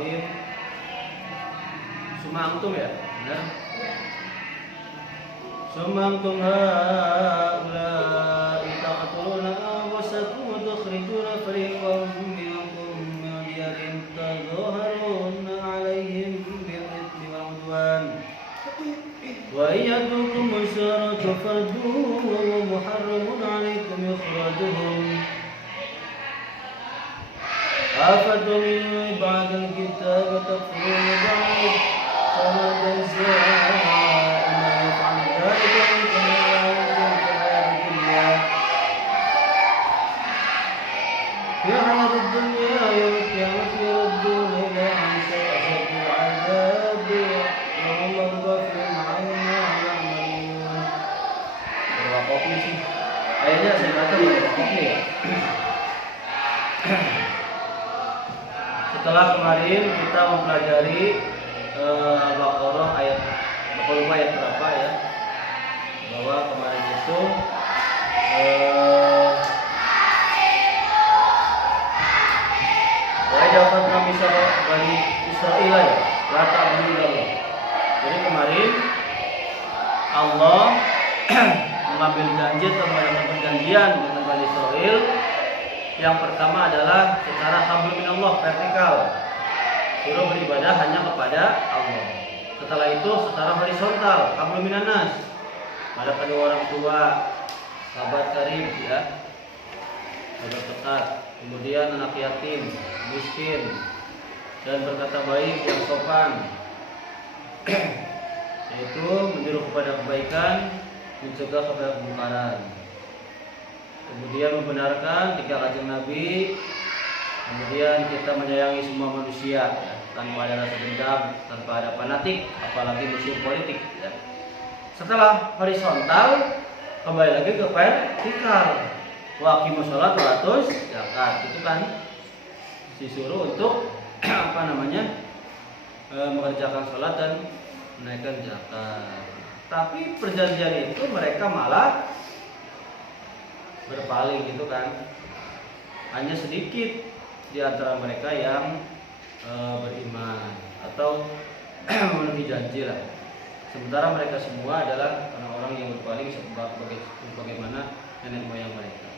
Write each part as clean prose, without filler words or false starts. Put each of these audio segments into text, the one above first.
Bismillahirrahmanirrahim. Summa antum ya, benar? Summa antum haula'i taqtuluna anfusakum wa tukhrijuna fariqan minkum min diyarihim tadhaharuna 'alaihim bil-ithmi wal-'udwan wa iyyadukum musyaratu farduhum wa muharramun 'alaikum ikhrajuhum أفتؤمنون بعد الكتاب وتكفرون بعد فما جزاء من يفعل ذلك منكم إلا خزي في الحياة الدنيا في الحياة الدنيا يوم القيامة يردون إلى أشد العذاب والله غفور عما يعملون. Berapa kopi sih? Kayaknya saya kata berapa kopi ya. Setelah kemarin kita mempelajari Al-Baqarah ayat berapa ya, bahwa kemarin itu wajahkan kami Bani Israel ya, latak Allah. Jadi kemarin Allah mengambil janji atau mengadakan perjanjian dengan Bani Israel. Yang pertama adalah secara hablum minallah, vertikal, suruh beribadah hanya kepada Allah. Setelah itu secara horizontal, hablum minannas, pada kedua orang tua, sahabat karib ya, sahabat dekat, kemudian anak yatim, miskin, dan berkata baik yang sopan, yaitu menyuruh kepada kebaikan, mencegah kepada kemungkaran. Kemudian membenarkan 3 kanjeng Nabi. Kemudian kita menyayangi semua manusia ya, tanpa ada rasa dendam, tanpa ada fanatik, apalagi musuh politik ya. Setelah horizontal, kembali lagi ke vertikal. Wa aqimus shalat wa atuz zakat. Itu kan disuruh untuk mengerjakan salat dan menaikkan zakat. Tapi perjanjian itu mereka malah berpaling gitu kan. Hanya sedikit di antara mereka yang beriman atau memenuhi janji lah. Sementara mereka semua adalah orang-orang yang berpaling sebagaimana nenek moyang mereka.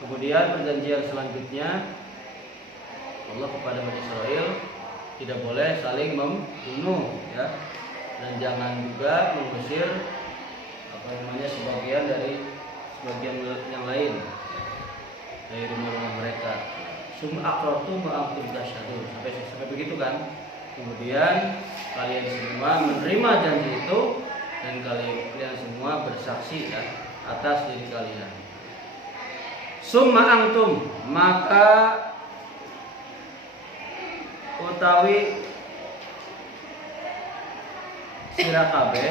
Kemudian perjanjian selanjutnya, Allah kepada Bani Israel tidak boleh saling membunuh ya, dan jangan juga mengusir sebagian yang lain dari rumah-rumah mereka. Sum aqrartum wa antum tasyhadun, sampai begitu kan. Kemudian kalian semua menerima janji itu dan kalian semua bersaksi ya, atas diri kalian. Summa antum, maka utawi sira kabeh,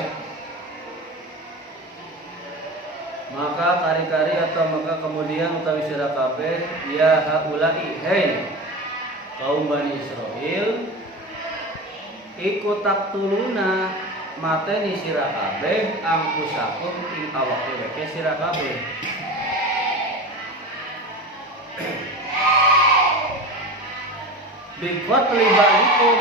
maka kari-kari atau maka kemudian utawi sira kabeh ya haula'i, hei kaum Bani Israil, iku taktuluna mateni sira kabeh angkusakum ing awak dhewe sira kabeh. Bikot libadikum,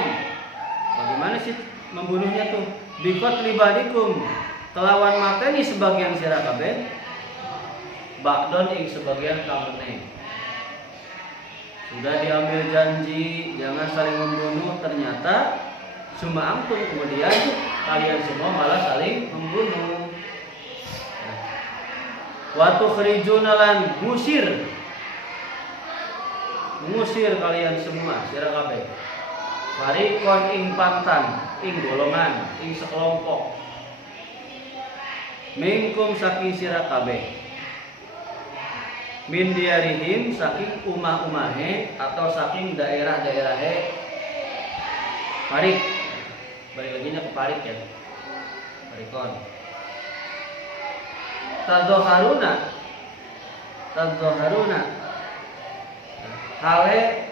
bagaimana sih membunuhnya tuh? Bikot libadikum, kelawan mateni sebagian sira kabeh, ba'don ing sebagian kamene. Sudah diambil janji jangan saling membunuh, ternyata summa amtum, kemudian kalian semua malah saling membunuh. Wa tukhrijuna lan mengusir kalian semua sira kabeh. Fariqon ing pantan, ing golongan, ing sekelompok. Minkum saking sira kabeh. Min diarihim saking umah-umahe atau saking daerah-daerahe. Farik, balik lagi ke farik ya. Farikon. Tadzoharuna hale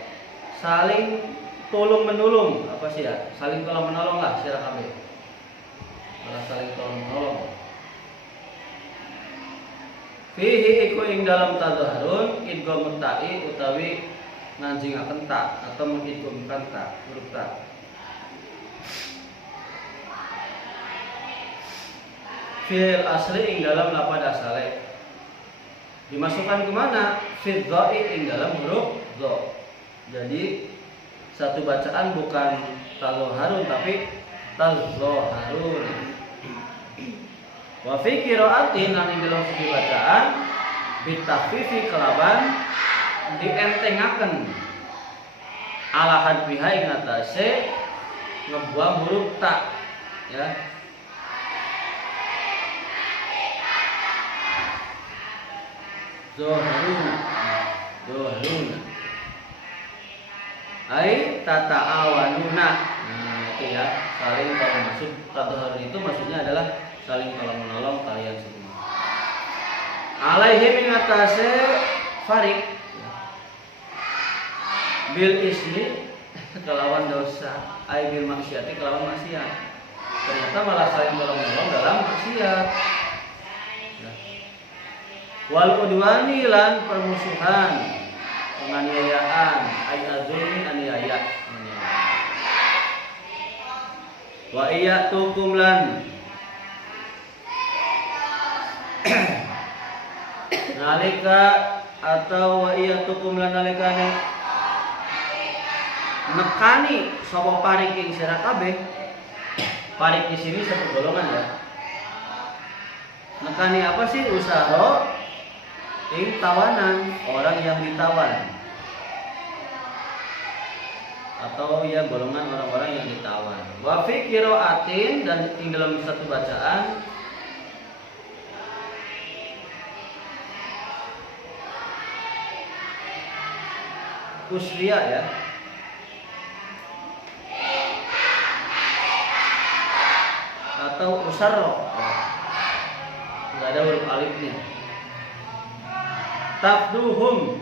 saling tolong menolong, apa sih ya? Saling tolong menolong lah sira kabeh. Saling tolong menolong. Fihi iku ing dalam tadharun idghamut ta'i utawi nanjingaken ta atau mengidghamkan ta, huruf ta. Fil asli ing dalam lafaz asale. Dimasukkan kemana? Fil dha'i ing dalam huruf dha. Jadi satu bacaan bukan tadhaharun tapi tadhaharun. Wa fi qira'atin lan ing dalam segi bacaan bitahfifi kelaban dientengaken ala hadfiha ing atase ngebuang huruf ta ya. Zoharuna ai tata'awanuna. Nah itu ya, saling kalau masuk tadhahur itu maksudnya adalah saling tolong menolong kalian semua. Alaihi min atase farik bil ismi kelawan dosa, ai bil maksiati kelawan maksiat. Ternyata malah saling tolong menolong dalam maksiat. Wal udwani lan permusuhan, penganiayaan, ayazulmi aniaya. Wa iyatukum lan nalika atau wa iyatukum lan nalikane nekani sapa parik ing sira kabeh. Parik di sini satu golongan ya. Nekani apa sih? Usaro ing tawanan, orang yang ditawan, atau ya golongan orang-orang yang ditawan. Wa fi qira'atin dan ing dalam satu bacaan usriya ya. Atau usarro. Enggak ada huruf alifnya. Tabduhum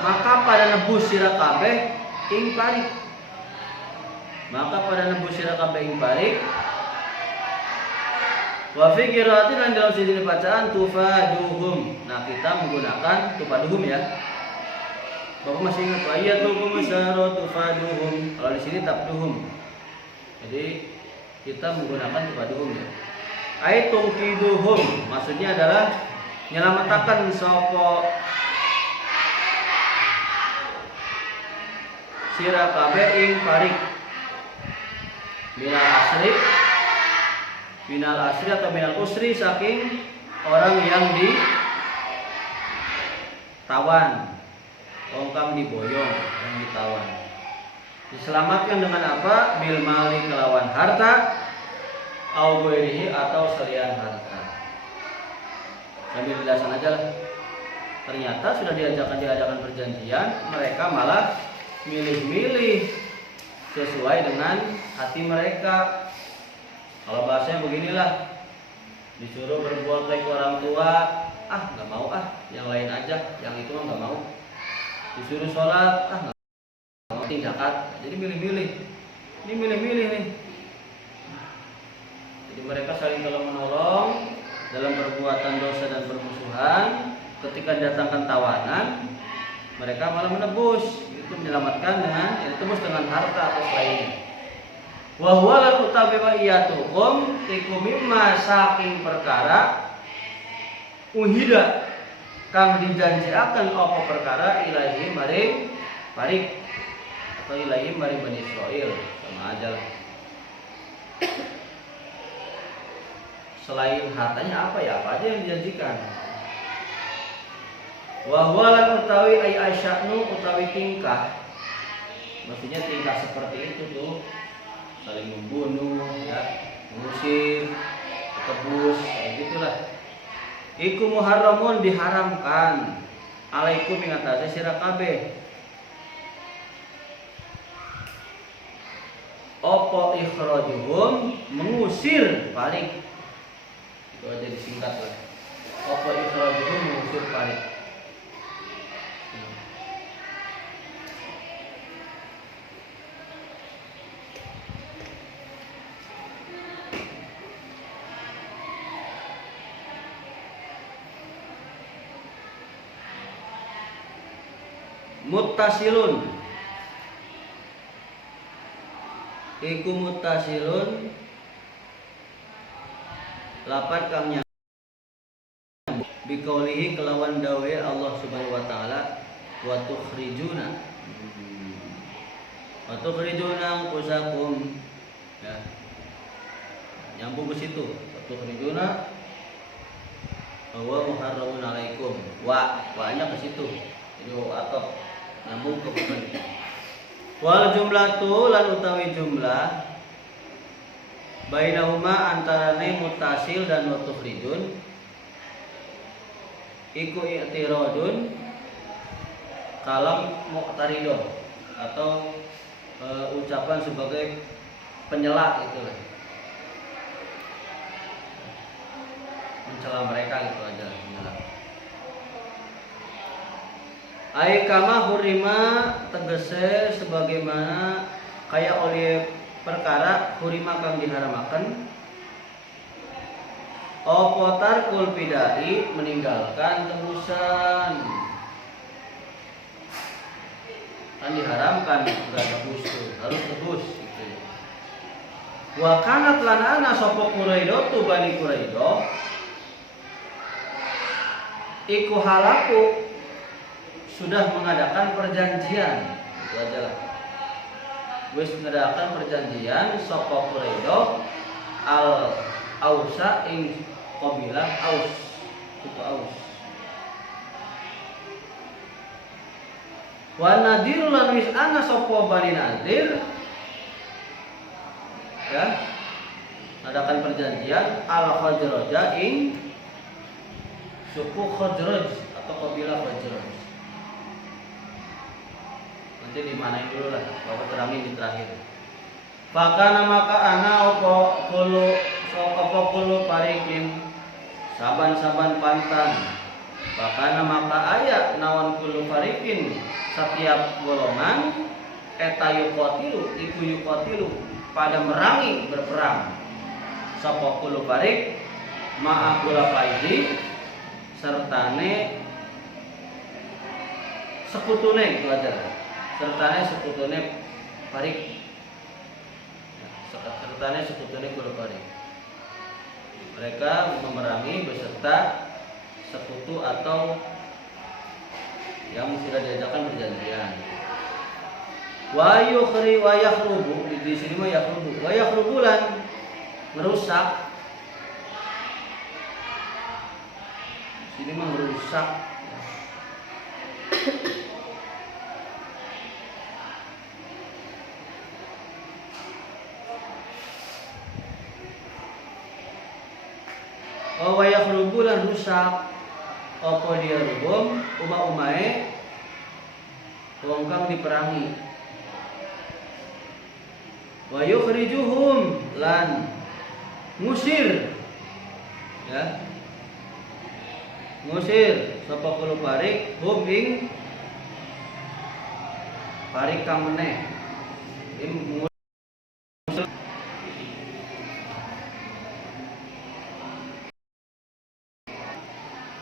maka pada nebus sira kabeh ing parik. Maka pada nebus sira kabeh ing parik. Wa fi qira'atin dan dalam sisi bacaan tufaduhum. Nah, kita menggunakan tufaduhum ya. Bapak masih ingat wa ayatukum syara tufaduhum. Kalau di sini tabduhum. Jadi kita menggunakan tufaduhum ya. Ai tungkiduhum maksudnya adalah nyelamataken sapa sira kabeh ing parik. Minal asri atau minal usri saking orang yang ditawan. Orang diboyong, yang ditawan. Diselamatkan dengan apa? Bil mali kelawan harta, au ghairihi atau selain harta. Sambil jelasan aja lah. Ternyata sudah diadakan perjanjian, mereka malah milih-milih sesuai dengan hati mereka. Kalau bahasanya beginilah, disuruh berbuat baik orang tua, nggak mau yang lain aja, yang itu nggak mau. Disuruh sholat, nggak mau zakat, jadi milih-milih. Ini milih-milih nih. Jadi mereka saling tolong menolong dalam perbuatan dosa dan permusuhan. Ketika datangkan tawanan, mereka malah menebus, itu menyelamatkan dengan ditebus dengan harta atau lainnya. Wa huwa lan utawi wa iyatukum iku mimma saking perkara uhida kang dijanjiaken apa perkara ilahi maring parik atau ilahi maring Bani Israil, sama aja lah. Selain hartanya apa ya? Apa aja yang dijanjikan? Wa huwa lan utawi ay asya'nu utawi tingkah. Maksudnya tingkah seperti itu tuh, saling membunuh, ya, mengusir, tebus, kayak gitulah. Iku muharramun diharamkan. Alaikum ing atase sira kabeh. Apa ikhrajuhum mengusir parik. Itu aja disingkat lah. Apa ikhrajuhum mengusir parik. muttasilun iku muttasilun lapat kang nyambung biqaulihi kelawan dawe Allah Subhanahu wa taala wa tukhrijuna anfusakum ya nyambung ke situ wa tukhrijuna wa muharramun alaikum wa-nya ke situ jadi atau nyambung ke bukan wal jumlatu lan utawi jumlah bainahuma antarane muttasil dan mutukhrijun iku i'tiradun kalam mu'taridun atau ucapan sebagai penyela gitu lah. Mencela mereka gitu aja penyela. Ai kama hurima tegese sebagaimana kaya oleh perkara hurima kang diharamaken opo tarkul bidai meninggalkan tebusan kan diharamkan enggak tebus tuh harus tebus gitu ya. Wa kanat lanana sapa Quraidah tu Bani Quraidah iku halaku sudah mengadakan perjanjian itu aja lah wis mengadakan perjanjian sapa Quraidah al Ausa ing qabilah Aus suku Aus wa nadirul lan wis ana sapa Bani Nadir ya mengadakan perjanjian al Khazraj ing suku Khazraj atau qabilah Khazraj nanti dimanain dulu lah bapak terangin di terakhir fakana maka ana opo kulu parikim saban-saban pantan fakana maka aya nawan kulu parikin setiap golongan eta yuqatilu iku yuqatilu pada merangi berperang sapa kulu parik ma'a kula faidi sertane sekutune itu aja sertane sekutune parik sertane sekutune kula parik mereka memerangi beserta sekutu atau yang sudah diajarkan perjanjian wa yukhri wa yakhrubu di sini mah yakhrubu wa yakhrubulan merusak sini mah merusak wa yakhrubulan rusak apa dia rubum umae wong kang diperangi wa yukhrijuhum lan ngusir ya ngusir sapa kulo parik hum ing parik kamene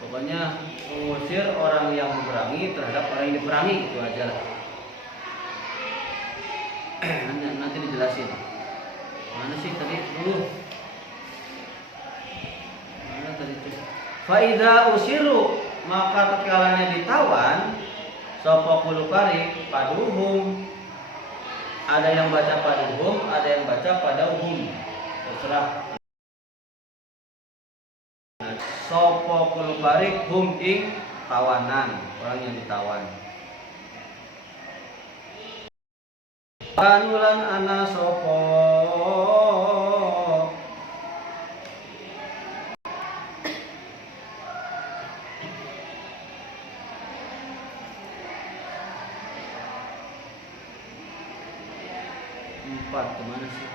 pokoknya mengusir orang yang memerangi terhadap orang yang diperangi itu aja lah. Nanti dijelasin. Mana sih tadi dulu? Mana tadi itu? Faida usiru maka tatkala ditawan sapa kulo parik paduhum ada yang baca paduhum ada yang baca paduhum terserah. Sopo kul barik hum ing tawanan orang yang ditawan panulan ana sopo empat kemana sih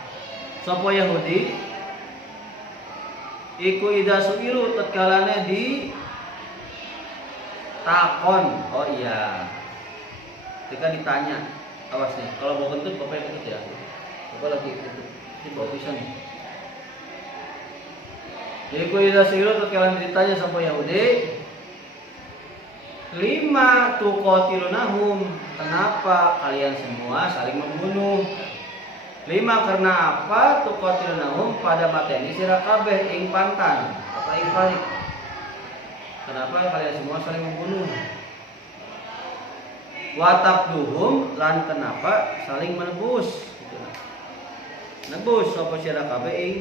sopo Yahudi iku ida suilu tatkalane di takon oh iya ketika ditanya awas nih kalau mau kentut bapak kentut ya bapak lagi kentut ini bawa pisau nih iku ida suilu tatkalane ditanya sampai Yahudi Lima tuqatilunahum, kenapa kalian semua saling membunuh? Lima, karena apa? Tuqatilunahum, pada mateni sira kabeh ing pantan apa ing balik. Kenapa kalian semua saling membunuh? Watabduhum, lan kenapa saling menebus gitu. Nebus sapa sira kabeh ing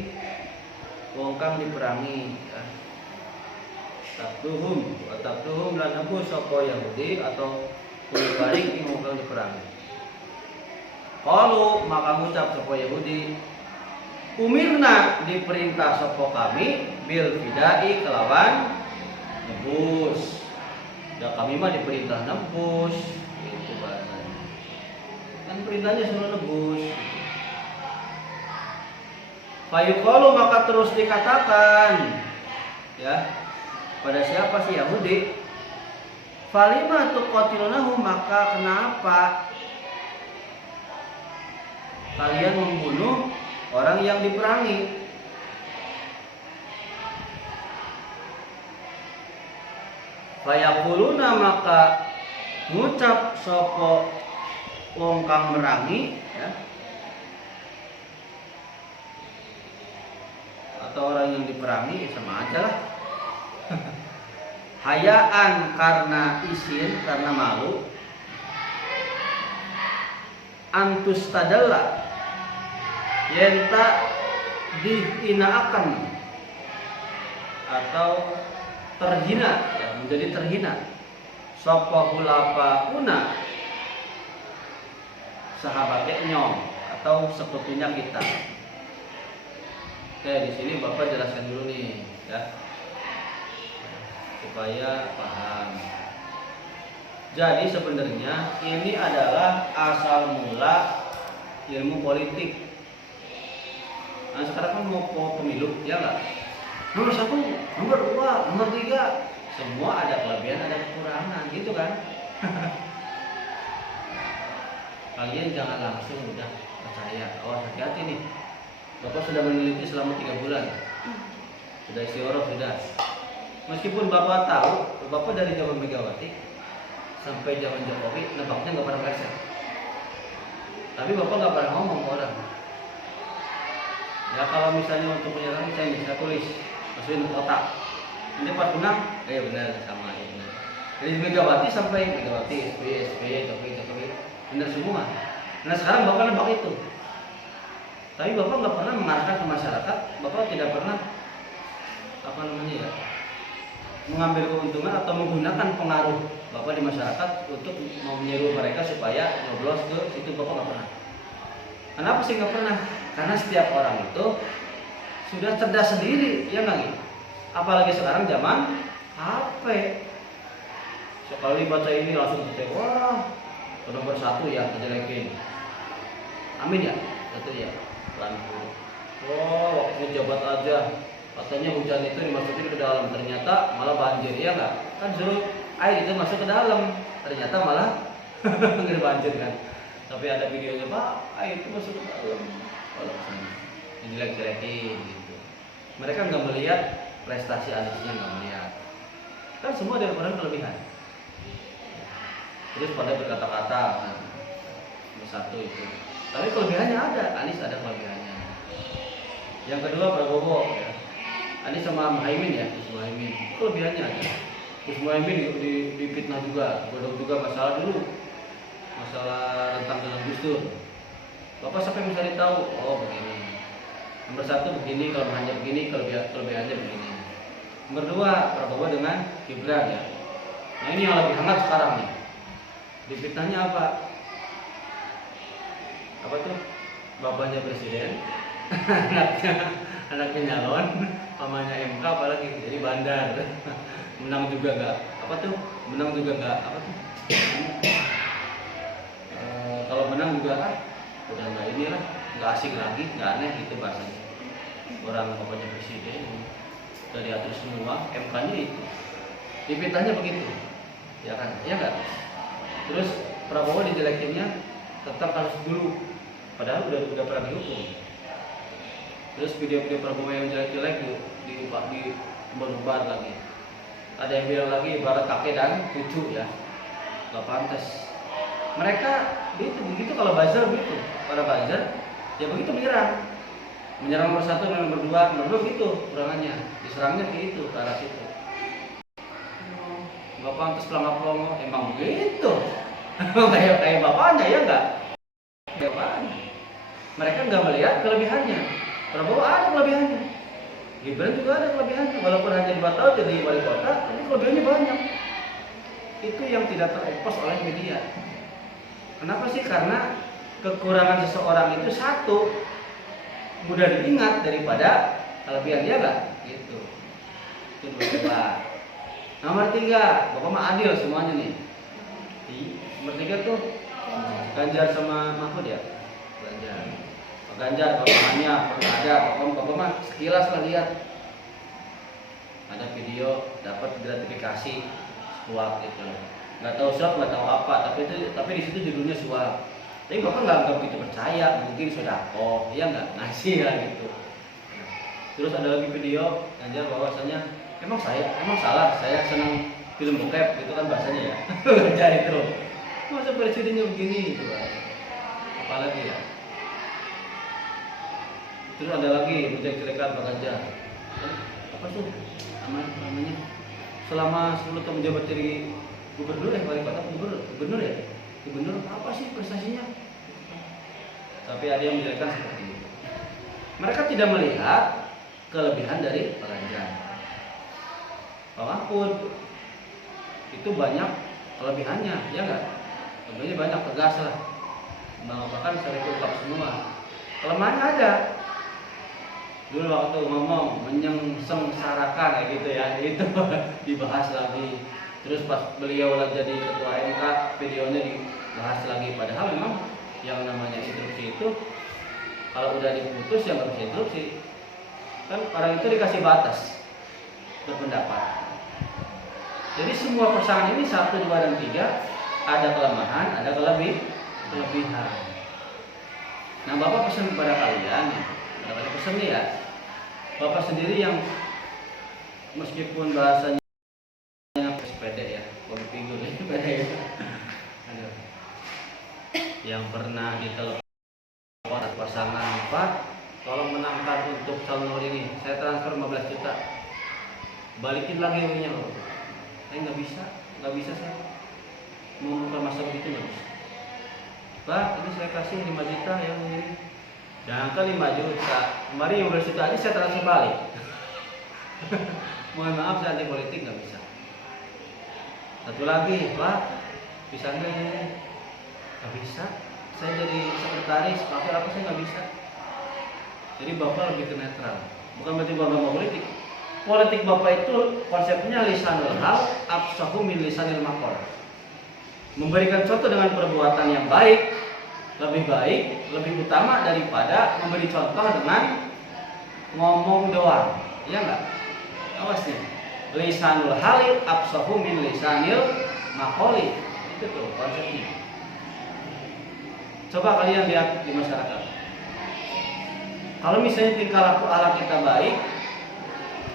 wong kang diperangi ya. Tabduhum lan nebus sapa Yahudi atau balik ing wong kang diperangi. Qalu, maka ngucap sapa Yahudi, umirna, diperintah sapa kami bil fidai, kelawan nebus. Ya kami mah diperintah nebus itu bahasanya. Kan perintahnya suruh nebus. Fayuqalu, maka terus dikatakan ya pada siapa sih Yahudi? Falima tuqatilunahum, maka kenapa kalian membunuh orang yang diperangi? Fayaquluna, maka ngucap sapa wong kang merangi ya, atau orang yang diperangi sama aja lah. Hayaan, karena isin, karena malu. Antus tadalla, yenta dihinaakan atau terhina ya, menjadi terhina. Sapa hulapa una, sahabatnya nyong atau sekutunya kita. Oke, di sini Bapak jelaskan dulu nih ya, supaya paham. Jadi sebenarnya ini adalah asal mula ilmu politik. Nah sekarang kan mau pemilu, ya nggak? Nomor 1, nomor 2, nomor 3, semua ada kelebihan, ada kekurangan, gitu kan? Kalian jangan langsung udah percaya. Oh hati-hati nih. Bapak sudah meneliti selama 3 bulan. Sudah istiqoroh, sudah. Meskipun Bapak tahu, Bapak dari zaman Megawati sampai zaman Jokowi, nebaknya nggak pernah meleset. Tapi Bapak nggak pernah ngomong ke orang. Ya kalau misalnya untuk menyerang, saya bisa tulis, masukin ke otak. Ini pas menang, benar sama ya benar. Dari Megawati sampai Megawati, SBY, Jokowi, benar semua. Nah sekarang Bapak nebak itu. Tapi Bapak nggak pernah mengarahkan ke masyarakat. Bapak tidak pernah mengambil keuntungan atau menggunakan pengaruh Bapak di masyarakat untuk menyuruh mereka supaya nyoblos ke situ. Bapak nggak pernah. Kenapa sih nggak pernah? Karena setiap orang itu sudah cerdas sendiri, ya nggak gitu? Apalagi sekarang zaman HP. Sekali baca ini langsung kecewa, wah, nomor 1 ya, dijelekin. Amin ya, itu ya. Lampu. Oh, waktu jabat aja. Katanya hujan itu dimasukin ke dalam, ternyata malah banjir, ya nggak? Kan suruh air itu masuk ke dalam, ternyata malah nggak banjir kan? Tapi ada videonya, Pak, air itu masuk ke dalam. Kalau sana, jelek-jelekin gitu. Mereka nggak melihat prestasi Aniesnya, nggak melihat. Kan semua dari orang kelebihan. Terus pada berkata-kata, nomor 1 itu. Tapi kelebihannya ada, Anies ada kelebihannya. Yang kedua Prabowo ya. Anies sama Muhaimin ya, Muhaimin. Kelebihannya ada. Terus Muhaimin dipitnah juga, bodoh juga masalah dulu. Masalah rentang dengan Gus Dur. Bapak sampai mencari tahu, oh begini. Nomor 1 begini, kalau hanya begini, kelebihannya begini. Nomor 2 Prabowo dengan Gibran ya. Nah ini yang lebih hangat sekarang nih. Dipitnahnya apa? Apa tuh? Bapaknya presiden, anaknya nyalon, pamannya MK, apalagi jadi bandar. Menang juga enggak? Apa tuh? Menang juga enggak? Apa tuh? Kalau menang juga udah enggak inilah, enggak asik lagi, enggak aneh gitu bahasanya. Orang bapaknya presiden udah diatur semua, MK-nya itu. Dipitnahnya begitu. Ya kan? Iya enggak? Terus Prabowo dijelekinnya tetap harus dulu. Padahal udah pernah dihukum. Terus video-video Prabowo yang jelek-jelek diumbar lagi. Ada yang bilang lagi ibarat kakek dan cucu ya, nggak pantas. Mereka begitu kalau buzzer begitu, para buzzer ya begitu menyerang nomor 1, nomor 2 gitu serangannya, diserangnya ke itu, ke arah situ. Nggak pantas pelangap-pelongo, emang begitu. kayak bapaknya ya nggak? Bapaknya. Mereka nggak melihat kelebihannya. Prabowo ada kelebihannya, Gibran juga ada kelebihannya, walaupun hanya 2 tahun jadi wali kota, tapi kelebihannya banyak. Itu yang tidak terekspos oleh media. Kenapa sih? Karena kekurangan seseorang itu satu mudah diingat daripada kelebihan dia nggak? Gitu. Itu 2. Nomor 3, Bapak mah adil semuanya nih. Nomor 3 tuh Ganjar sama Mahfud ya. Ganjar bapakannya pernah ada, Bapak mah sekilas lah lihat. Ada video dapat gratifikasi suap gitu. Nggak tahu suap, nggak tahu apa, tapi di situ judulnya suap. Tapi Bapak nggak begitu percaya, mungkin sodako, ya nggak ngasih lah gitu. Terus ada lagi video Ganjar bahwasanya emang salah saya senang film bokep gitu kan bahasanya ya. Ganjar itu masa presidennya begini gitu. Apalagi ya. Terus ada lagi menjelek-jelekan Pak Ganjar. Apa tuh namanya? Selama 10 tahun menjabat jadi gubernur wali kota, gubernur ya? Gubernur apa sih prestasinya? Tapi ada yang menjelekkan seperti itu. Mereka tidak melihat kelebihan dari Pak Ganjar. Pak Mahfud itu banyak kelebihannya, ya enggak? Kelebihannya banyak, tegas lah. Bahkan sering ungkap semua. Kelemahannya ada. Dulu waktu ngomong menyengsarakan kayak gitu ya, itu dibahas lagi. Terus pas beliau lagi jadi ketua MK, videonya dibahas lagi. Padahal memang yang namanya instruksi itu kalau udah diputus ya nggak bisa instruksi. Kan orang itu dikasih batas berpendapat. Jadi semua pasangan ini 1, 2, dan 3 ada kelemahan, ada kelebihan. Nah, Bapak pesan kepada kalian, Bapak pesan nih ya, Bapak sendiri yang meskipun bahasanya sepede ya, figur sepede ya, yang pernah ditelepon pasangan, Pak, tolong menangkan untuk calon nomor ini, saya transfer 15 juta, balikin lagi uangnya loh. Saya nggak bisa saya mau buka masa begitu nggak bisa. Pak, ini saya kasih 5 juta yang ini. Jangan ke 5 juta. Kemarin yang juta aja saya transfer balik. Mohon maaf saya anti politik nggak bisa. Satu lagi, Pak, bisa nggak ini? Nggak bisa. Saya jadi sekretaris, pakai apa saya nggak bisa. Jadi Bapak lebih ke netral. Bukan berarti Bapak mau politik. Politik Bapak itu konsepnya lisanul hal, afsahu min lisanil maqal. Memberikan contoh dengan perbuatan yang baik, lebih utama daripada memberi contoh dengan ngomong doang. Iya enggak? Awas nih. Lisanul hal, afsahu min lisanil maqali. Itu tuh konsepnya. Coba kalian lihat di masyarakat. Kalau misalnya tingkah laku ala kita baik,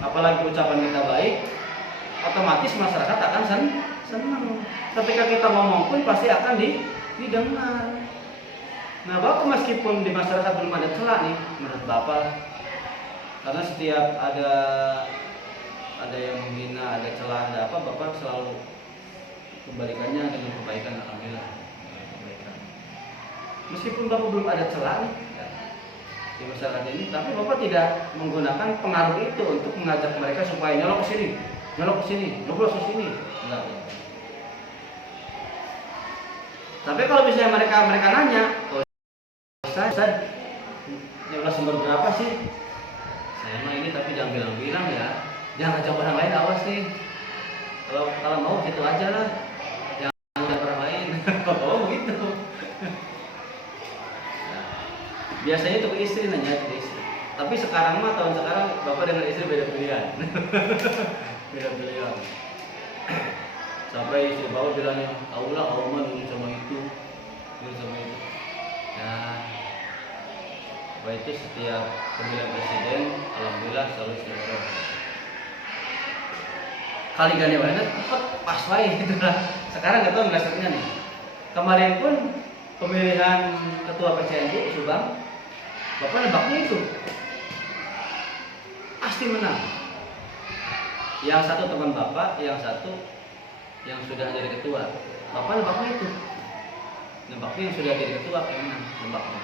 apalagi ucapan kita baik, otomatis masyarakat akan senang. Ketika kita ngomong pun pasti akan didengar. Nah, Bapak meskipun di masyarakat belum ada celah nih, menurut Bapak, karena setiap ada yang menghina, ada celah, ada apa, Bapak selalu kebalikannya dengan kebaikan, alhamdulillah. Kebaikan. Meskipun Bapak belum ada celah nih ya, di masyarakat ini, tapi Bapak tidak menggunakan pengaruh itu untuk mengajak mereka supaya nyolok ke sini, nyoblos ke sini. Enggak. Tapi kalau misalnya mereka nanya, oh, Ustaz, nyoblos sumber berapa sih? Saya mah ini, tapi jangan bilang-bilang ya. Jangan ajak orang lain, awas nih. Kalau mau gitu aja lah. Jangan ajak orang lain. Oh begitu. Nah, biasanya itu ke istri, nanya ke istri. Tapi sekarang mah, tahun sekarang Bapak dengan istri beda pilihan. Beda pilihan. Sampai istri Bapak bilangnya, taulah kamu mah dulu sama itu. Ya, itu setiap pemilihan presiden, alhamdulillah selalu istiqomah. kali gane wae pas wae gitu lah. Sekarang enggak tahu melesetnya nih. Kemarin pun pemilihan ketua PCNU Subang, Bapak nebaknya itu pasti menang. Yang satu teman Bapak, yang satu yang sudah jadi ketua. Bapak nebaknya itu. Nebaknya yang sudah jadi ketua yang menang, nebaknya.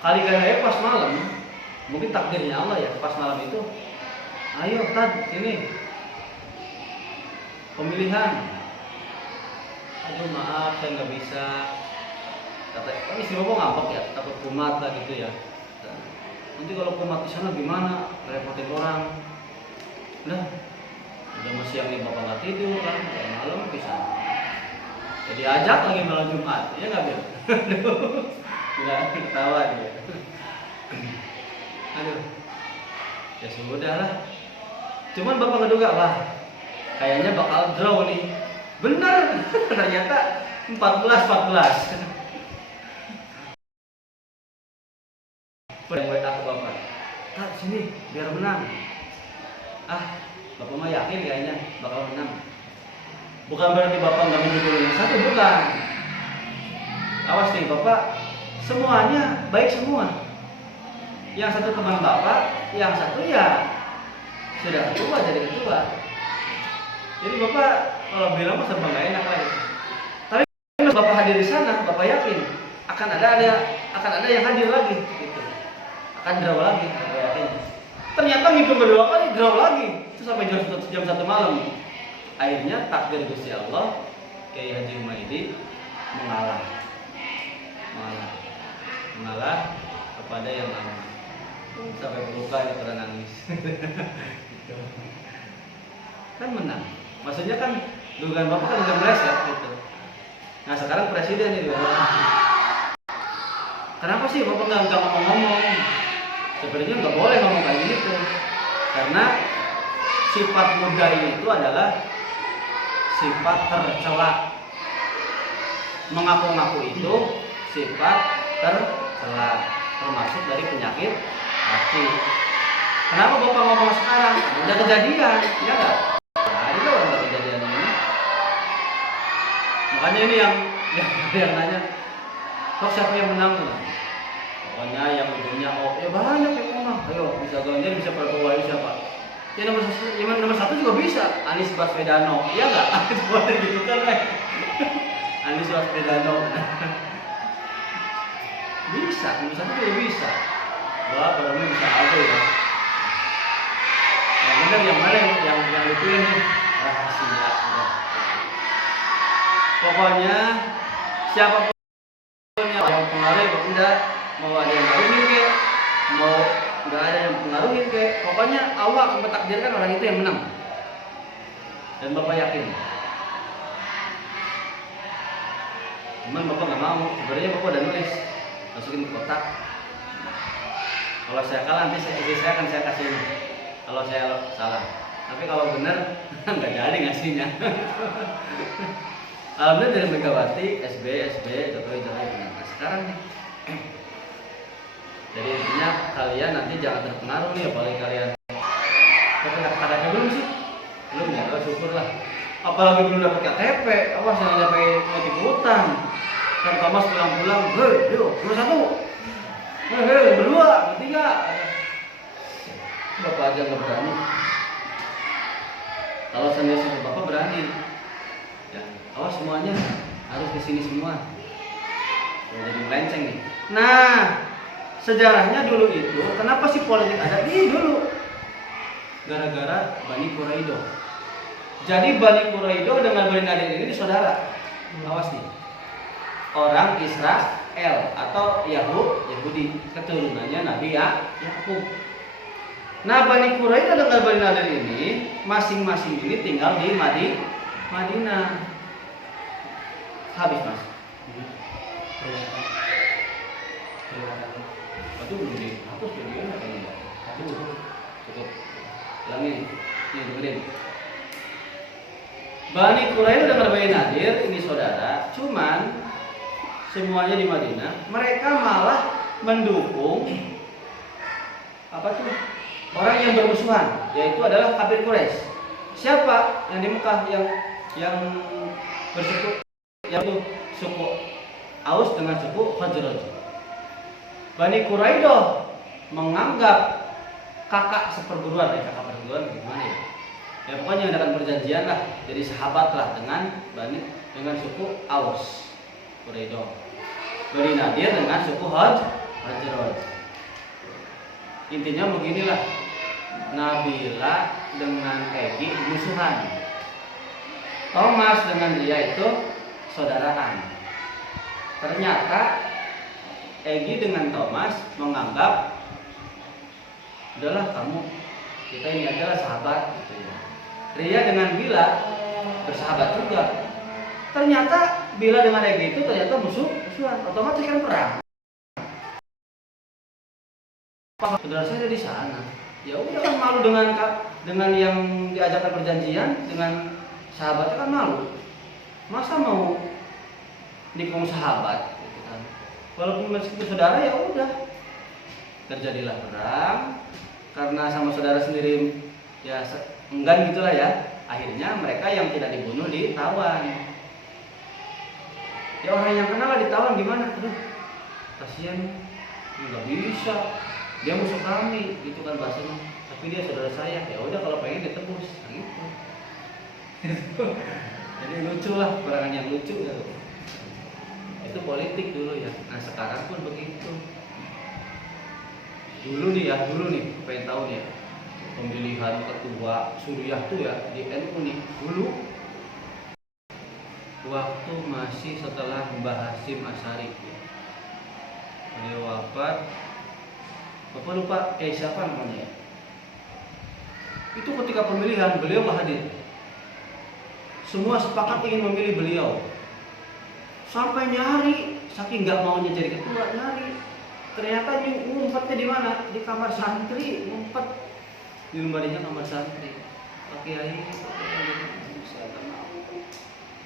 Kali gane pas malam, mungkin takdirnya Allah ya, pas malam itu, ayo Tad, ini pemilihan. Aduh maaf saya nggak bisa. Kata istri Bapak ngambek ya, takut kumat lah gitu ya. Nanti kalau kumat di sana gimana? Repotin orang. Udah mau siang nih Bapak nggak tidur kan, malam bisa. Jadi ajak lagi malam Jumat, ya nggak Bil? Udah ketawa dia. Aduh, ya sudah lah. Cuman Bapak ngeduga lah, kayaknya bakal draw nih. Benar, ternyata 14-14. Yang WA ke Bapak, Kak sini biar menang. Bapak mah yakin kayaknya bakal menang. Bukan berarti Bapak nggak mendukung yang satu, bukan. Awas nih Bapak, semuanya baik semua. Yang satu teman Bapak, yang satu ya sudah ketua jadi ketua. Jadi Bapak kalau bilang mah serba nggak enak lagi. Tapi kalau Bapak hadir di sana, Bapak yakin akan ada yang hadir lagi, gitu. Akan draw lagi, Bapak yakin. Ternyata ngitung kedua kali draw lagi, itu sampai jam 1 malam. Akhirnya takdir Gusti Allah, Kiai Haji Humaydi mengalah kepada yang lama. Sampai berluka ya pernah nangis. Gitu. Kan menang. Maksudnya kan dugaan Bapak kan udah meleset gitu. Nah sekarang presiden ini kenapa sih Bapak nggak ngomong-ngomong? Sebenarnya nggak boleh ngomong kayak gitu, karena sifat muda itu adalah sifat tercela. Mengaku-ngaku itu sifat tercela, termasuk dari penyakit hati. Kenapa Bapak ngomong sekarang? Udah kejadian, ya nggak? Makanya ini yang nanya, kok siapa yang menang tuh? Pokoknya yang ujungnya ya banyak yang menang. Ayo bisa Ganjar, bisa Prabowo, siapa? Ya nomor satu juga bisa, Anies Baswedan, ya nggak? Boleh gitu kan? Anies Baswedan bisa, nomor satu juga bisa. Wah, barangnya bisa apa ya? Yang benar yang mana yang dipilih nih? Rahasia. Pokoknya siapapun yang pengaruh udah, mau ada yang pengaruhin ke, mau nggak ada yang pengaruhin ke, pokoknya Allah akan mentakdirkan orang itu yang menang. Dan Bapak yakin. Cuman Bapak nggak mau. Sebenarnya Bapak udah nulis, masukin ke kotak. Kalau saya kalah nanti saya akan kasih ini. Kalau saya salah. Tapi kalau benar nggak jadi ngasihnya. Alhamdulillah dari Megawati, SB, Jokowi. Nah sekarang nih, jadi intinya kalian nanti jangan terpengaruh nih, apalagi kalian KTP belum sih? Belum ya, syukur lah. Apalagi belum dapat KTP, awas jangan sampai motif hutang. Kan Thomas pulang-pulang, yuk, berdua, bertiga. Bapak aja nggak berani. Kalau senior Bapak berani. Ya, awas semuanya harus kesini semua. Jadi melenceng nih. Nah, sejarahnya dulu itu, kenapa sih politik ada? Dulu gara-gara Bani Quraido. Jadi Bani Quraido dengan Bani Nadir ini saudara. Awas nih. Orang Israel atau Yahudi, keturunannya Nabi Yakub. Nah, Bani Quraido dengan Bani Nadir ini masing-masing ini tinggal di Madinah. Habis Mas. Itu belum dihapus videonya kayaknya. Cukup. Ulangi. Ini dengerin. Bani Quraido dengan Bani Nadir ini saudara, cuman semuanya di Madinah. Mereka malah mendukung apa tuh? Orang yang bermusuhan, yaitu adalah kafir Quraisy. Siapa yang di Mekah yang bersuku, yaitu suku Aus dengan suku Khazraj. Bani Quraidah menganggap kakak seperguruan, kakak perguruan gimana ya? Ya pokoknya adakan perjanjian lah, jadi sahabat lah dengan suku Aus Quraidah. Bani Nadir dengan suku Khazraj. Intinya beginilah, Nabila dengan Egi musuhan, Thomas dengan dia itu saudaraan. Ternyata Egi dengan Thomas menganggap udahlah kita ini adalah sahabat gitu ya. Ria dengan Bila bersahabat juga. Ternyata Bila dengan Egi itu ternyata musuhan, otomatis kan perang. Saudara saya ada di sana. Ya udah kan malu dengan yang diajarkan perjanjian dengan sahabatnya kan malu. Masa mau nikung sahabat gitu kan. Walaupun meskipun saudara ya udah. Terjadilah perang karena sama saudara sendiri ya enggan gitulah ya. Akhirnya mereka yang tidak dibunuh ditawan. Ya orang yang kenal ditawan gimana? Aduh, kasihan, nggak bisa. Dia musuh kami, gitu kan bahasanya. Tapi dia saudara saya. Ya udah kalau pengen ditebus, nah, gitu. Jadi lucu lah, perangan yang lucu gitu. Itu politik dulu ya. Nah sekarang pun begitu. Dulu nih, pengen tahu nih ya, pemilihan ketua Suriah tuh ya di NU nih dulu. Waktu masih setelah Mbah Hasyim Asy'ari ya. Beliau wafat, Bapak lupa siapa namanya ya. Itu ketika pemilihan beliau nggak hadir. Semua sepakat ingin memilih beliau. Sampai nyari, saking nggak maunya jadi ketua nyari. Ternyata ngumpetnya di mana? Di kamar santri, ngumpet di lemarinya kamar santri. Pak Kiai,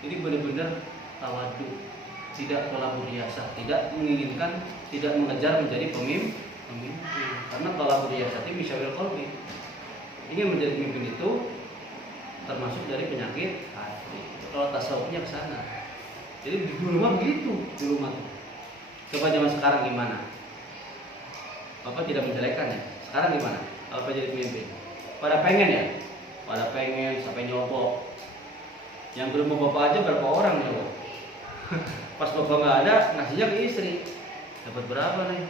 jadi benar-benar tawadu, tidak tolabul riyasah, tidak menginginkan, tidak mengejar menjadi pemimpin. Karena tolabul riyasah itu misyawil qalbi. Ingin menjadi pemimpin itu termasuk dari penyakit hati. Kalau tasawufnya ke sana. Jadi di rumah begitu, di rumah. Coba zaman sekarang gimana? Bapak tidak menjelekkan ya. Sekarang gimana? Kalau jadi pemimpin, pada pengen ya, pada pengen sampai nyobok. Yang belum mau bapak aja berapa orang ya? Pas bapak nggak ada, ngasihnya ke istri. Dapat berapa nih?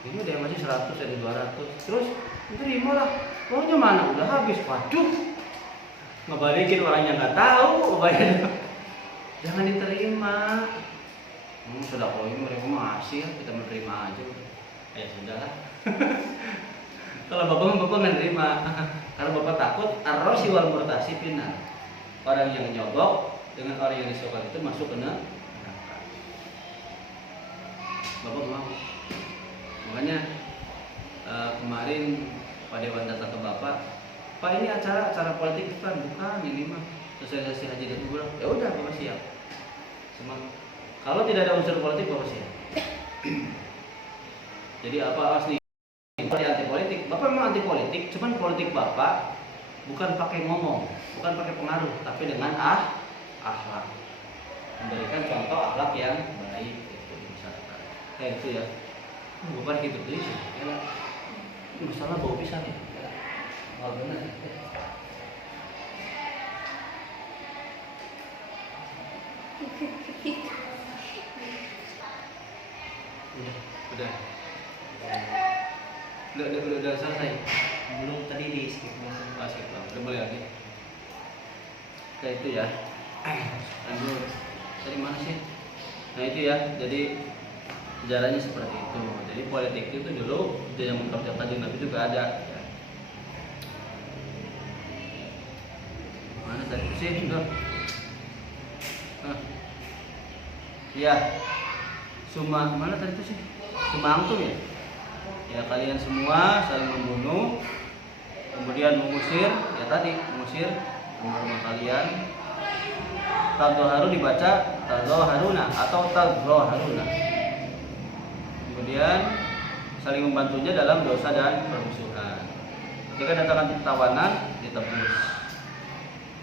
Ini udah masih 100, ada 200. Terus terima lah. Uangnya mana? Udah habis. Waduh, ngebalikin orang yang nggak tahu. Jangan diterima. Sudah koi mereka masih ya, kita menerima aja. Ya sudahlah. Kalau bapak nggak nerima, karena bapak takut arrosi wal murtasi final. Orang yang nyogok dengan orang yang disogok itu masuk ke neraka. Bapak mau. Makanya kemarin Pak Dewan datang ke Bapak, Pak ini acara politik bukan ini mah sosialisasi haji dan umroh. Ya udah Bapak siap. Kalau tidak ada unsur politik Bapak siap. Jadi apa asli? Anti politik. Bapak memang anti politik, cuman politik Bapak bukan pakai ngomong, bukan pakai pengaruh, tapi dengan akhlak. Memberikan contoh akhlak yang baik itu misalkan. Kayak itu ya. Bukan gitu tuh sih. Ya. Masalah bau pisang ya. Oh benar. Udah. Udah selesai. Belum tadi di skip skip lah. Udah boleh lagi. Kayak itu ya. Lanjut. Dari mana sih? Nah itu ya. Jadi sejarahnya seperti itu. Jadi politik itu dulu di zaman Kanjeng Nabi juga ada. Ya. Mana tadi sih? Udah. Iya. Mana tadi itu sih? Sumangtung ya? Ya kalian semua saling membunuh, kemudian mengusir, ya tadi mengusir rumah kalian. Tadhaharu dibaca tadhaharuna atau tadhaharuna. Kemudian saling membantunya dalam dosa dan permusuhan. Jika datangkan tawanan ditebus.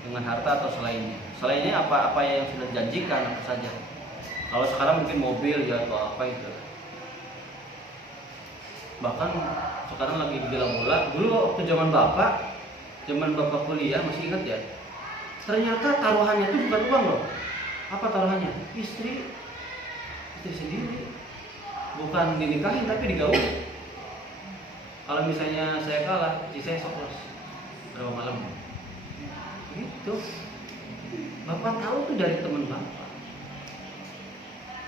dengan harta atau selainnya. Selainnya apa yang sudah dijanjikan, apa saja. Kalau sekarang mungkin mobil ya atau apa itu. Bahkan sekarang lagi gila bola. Dulu waktu zaman bapak kuliah, masih ingat ya? Ternyata taruhannya itu bukan uang loh. Apa taruhannya? Istri sendiri. Bukan dinikahin tapi digauli. Kalau misalnya saya kalah, saya sokos berapa malam. Gitu. Bapak tahu tuh dari teman bapak.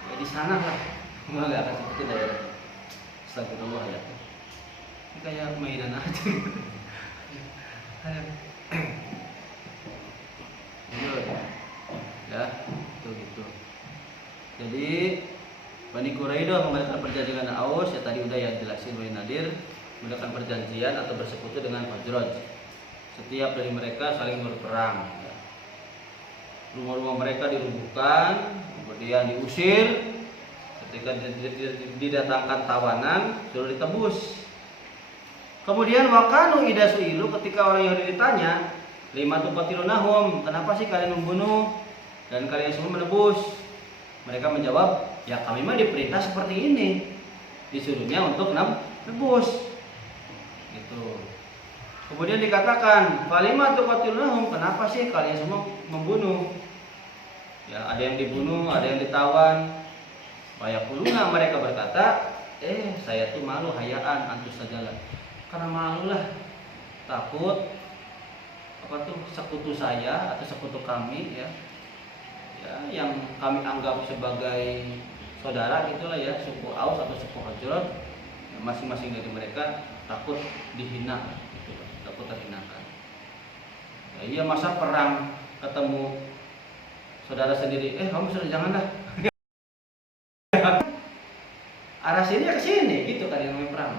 Ya di sana lah. Cuma nggak akan seperti daerah. Astagfirullah ya. Ini kayak mainan aja. Ya, gitu. Jadi Bani Quraidah mengadakan perjanjian dengan Aus, ya tadi udah ya jelasin Bani Nadir mengadakan perjanjian atau bersekutu dengan Khazraj. Setiap dari mereka saling berperang. Rumah-rumah mereka dirubuhkan, kemudian diusir. Ketika didatangkan tawanan, suruh ditebus. Kemudian wakanu ida suilu, ketika orang Yahudi ditanya, lima tuqatilunahum, kenapa sih kalian membunuh dan kalian semua menebus? Mereka menjawab, ya kami mah diperintah seperti ini, disuruhnya untuk nebus. Gitu. Kemudian dikatakan, falima tuqatilunahum, kenapa sih kalian semua membunuh? Ya ada yang dibunuh, ada yang ditawan. Wayaquluna, mereka berkata, saya tuh malu hayaan antus sajalah. Karena malu lah, takut sekutu saya atau sekutu kami ya yang kami anggap sebagai saudara gitulah ya, suku Aus atau suku Khazraj, ya, masing-masing dari mereka takut dihina gitu, takut terhinakan. Ya, iya masa perang ketemu saudara sendiri, kamu sudah janganlah. Arah sini ya ke sini gitu kan yang namanya perang.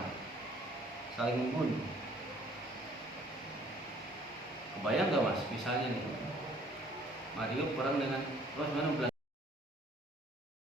Saling membunuh. Kebayang gak mas, misalnya nih Mario perang dengan, gimana